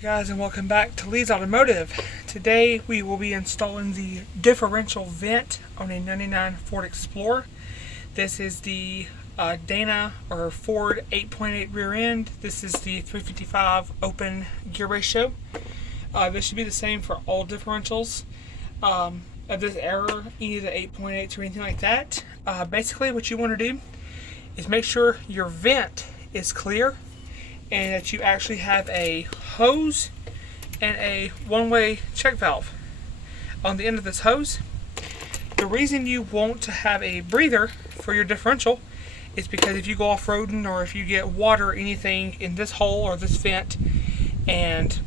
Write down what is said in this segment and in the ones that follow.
Guys, and welcome back to Lee's Automotive. Today we will be installing the differential vent on a 99 Ford Explorer. This is the Dana or Ford 8.8 rear end. This is the 355 open gear ratio. This should be the same for all differentials of this era, either the 8.8 or anything like that. Basically what you want to do is make sure your vent is clear and that you actually have a hose and a one-way check valve on the end of this hose. The reason you want to have a breather for your differential is because if you go off-roading or if you get water or anything in this hole or this vent and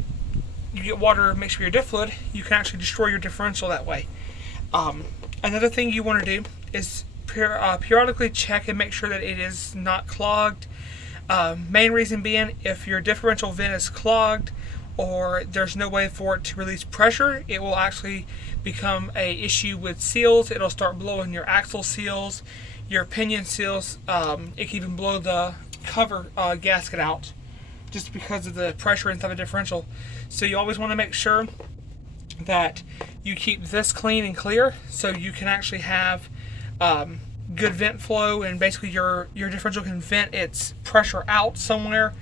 you get water mixed with your diff fluid, you can actually destroy your differential that way. Another thing you want to do is periodically check and make sure that it is not clogged. Main reason being, if your differential vent is clogged or there's no way for it to release pressure, it will actually become a issue with seals. It'll start blowing your axle seals, your pinion seals. It can even blow the cover gasket out just because of the pressure inside the differential. So you always want to make sure that you keep this clean and clear so you can actually have good vent flow, and basically your differential can vent its pressure out somewhere.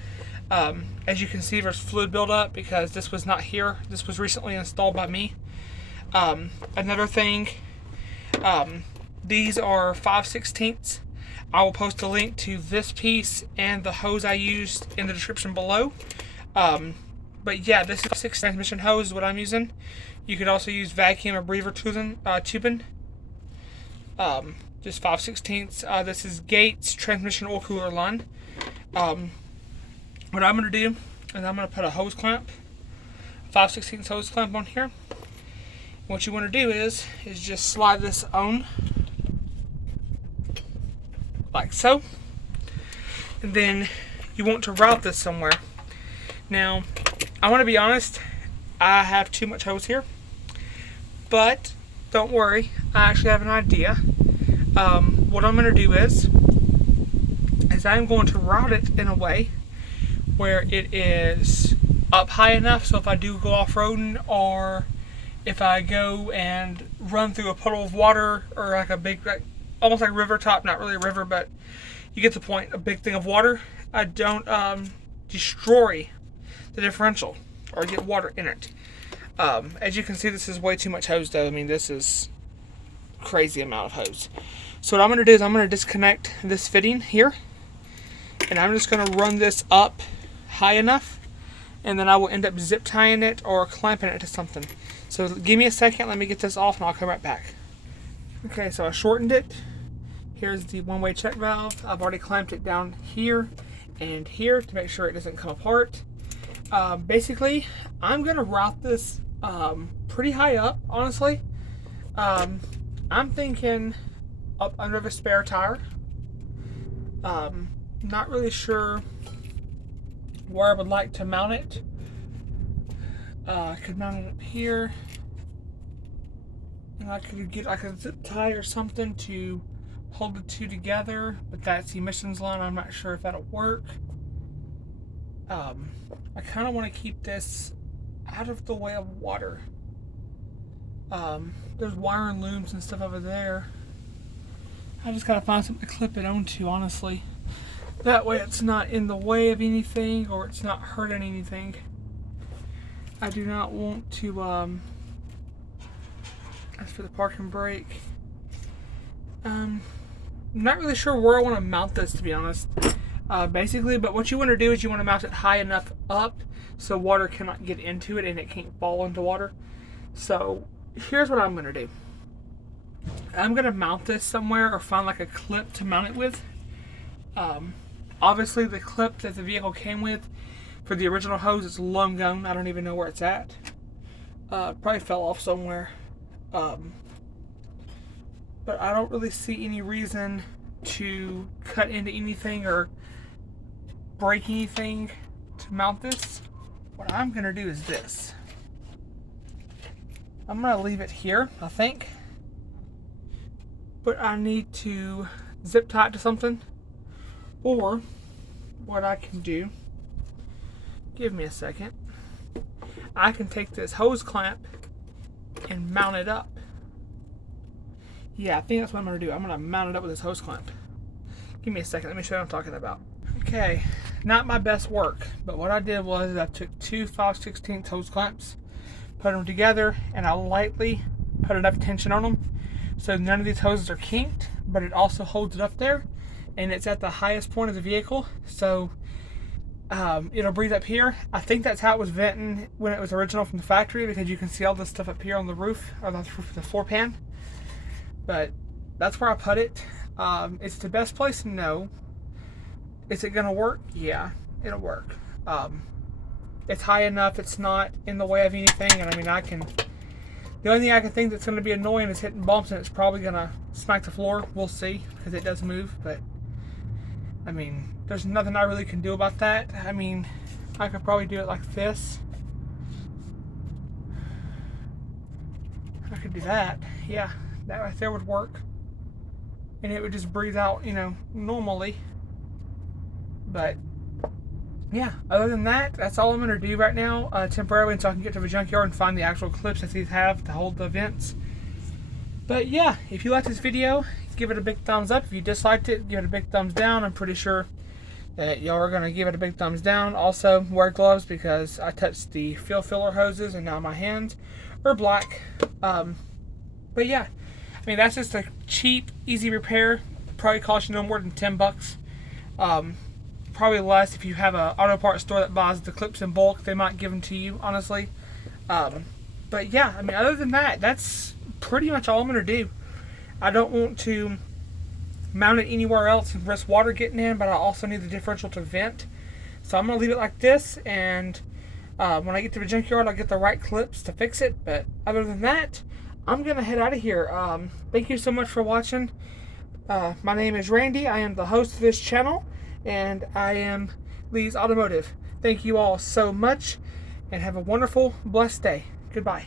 As you can see, there's fluid buildup because this was not here. This was recently installed by me. Another thing, these are 5/16. I will post a link to this piece and the hose I used in the description below. But yeah, this is 6 transmission hose is what I'm using. You could also use vacuum or breather tubing. Just 5/16. This is Gates transmission oil cooler line. What I'm going to do is I'm going to put a hose clamp, 5/16 hose clamp on here. What you want to do is just slide this on like so, and then you want to route this somewhere. Now, I want to be honest, I have too much hose here, but don't worry, I actually have an idea. What I'm going to do is I'm going to route it in a way where it is up high enough so if I do go off-roading or if I go and run through a puddle of water or like a big, almost like river top, not really a river, but you get the point, a big thing of water, I don't destroy the differential or get water in it. As you can see, this is way too much hose though. I mean, this is crazy amount of hose. So what I'm going to do is I'm going to disconnect this fitting here, and I'm just going to run this up high enough, and then I will end up zip tying it or clamping it to something. So give me a second, let me get this off and I'll come right back. Okay, so I shortened it. Here's the one-way check valve. I've already clamped it down here and here to make sure it doesn't come apart. Basically, I'm going to route this pretty high up, honestly. I'm thinking up under the spare tire. Not really sure where I would like to mount it. I could mount it up here, and I could get like a zip tie or something to hold the two together, but that's the emissions line. I'm not sure if that'll work. I kind of want to keep this out of the way of water. There's wire and looms and stuff over there. I just gotta find something to clip it onto, honestly. That way it's not in the way of anything or it's not hurting anything. I do not want to, as for the park and brake, I'm not really sure where I want to mount this, to be honest. Basically, but what you want to do is you want to mount it high enough up so water cannot get into it and it can't fall into water. So here's what I'm going to do. I'm going to mount this somewhere or find like a clip to mount it with. Obviously the clip that the vehicle came with for the original hose is long gone. I don't even know where it's at. Probably fell off somewhere. But I don't really see any reason to cut into anything or break anything to mount this. What I'm going to do is this. I'm going to leave it here, I think. But I need to zip tie it to something. Or what I can do, give me a second. I can take this hose clamp and mount it up. Yeah, I think that's what I'm going to do. I'm going to mount it up with this hose clamp. Give me a second. Let me show you what I'm talking about. Okay, not my best work, but what I did was I took two 5/16 hose clamps, put them together, and I lightly put enough tension on them so none of these hoses are kinked, but it also holds it up there, and it's at the highest point of the vehicle, so it'll breathe up here. I think that's how it was venting when it was original from the factory, because you can see all this stuff up here on the roof, or the roof of the floor pan. But that's where I put it. It's the best place? No. Is it gonna work? Yeah, it'll work. It's high enough, it's not in the way of anything, and I mean, the only thing I can think that's gonna be annoying is hitting bumps, and it's probably gonna smack the floor. We'll see, because it does move, but I mean, there's nothing I really can do about that. I mean, I could probably do it like this. I could do that. Yeah, that right there would work. And it would just breathe out, normally. But yeah, other than that, that's all I'm going to do right now, temporarily, until I can get to the junkyard and find the actual clips that these have to hold the vents. But yeah, if you liked this video, give it a big thumbs up. If you disliked it, give it a big thumbs down. I'm pretty sure that y'all are going to give it a big thumbs down. Also, wear gloves, because I touched the fuel filler hoses and now my hands are black. But yeah, I mean, that's just a cheap, easy repair. Probably cost you no more than $10. Probably less if you have an auto parts store that buys the clips in bulk. They might give them to you, honestly. But yeah, I mean, other than that, that's pretty much all I'm going to do. I don't want to mount it anywhere else and risk water getting in, but I also need the differential to vent. So I'm going to leave it like this, and when I get to the junkyard, I'll get the right clips to fix it. But other than that, I'm going to head out of here. Thank you so much for watching. My name is Randy. I am the host of this channel, and I am Lee's Automotive. Thank you all so much, and have a wonderful, blessed day. Goodbye.